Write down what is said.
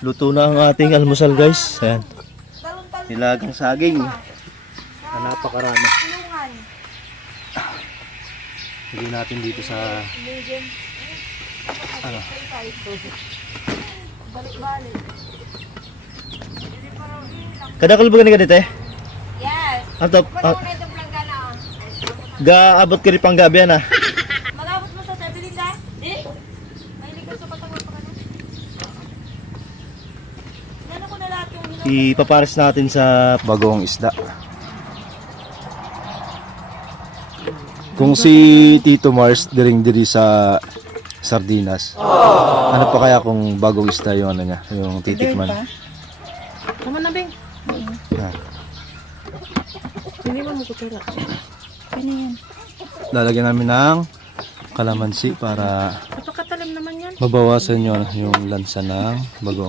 Luto na ang ating almusal guys. Ayan. Nilagang saging. Na napakarami. Hindi natin dito sa ano. Balik-balik. Kada kalbo gani ganito eh. Yes. Ato, Itong langga na. gaabot ka rin pang gabi yan ah. Mag-abot mo sa 7 din da? Mahilig ka sa patawag pa ka na. Nano ko na lahat yung Ipapares natin sa bagong isda. Kung si Tito Mars diring-diri sa sardinas. Ano pa kaya kung bagong isda yung ano niya, yung titikman? Tama na, Beng. Yan. Hindi mo kutsara. Ano yan? Lalagyan namin ng kalamansi para Napakatalim naman yan. mabawasan yung lansa ng bagong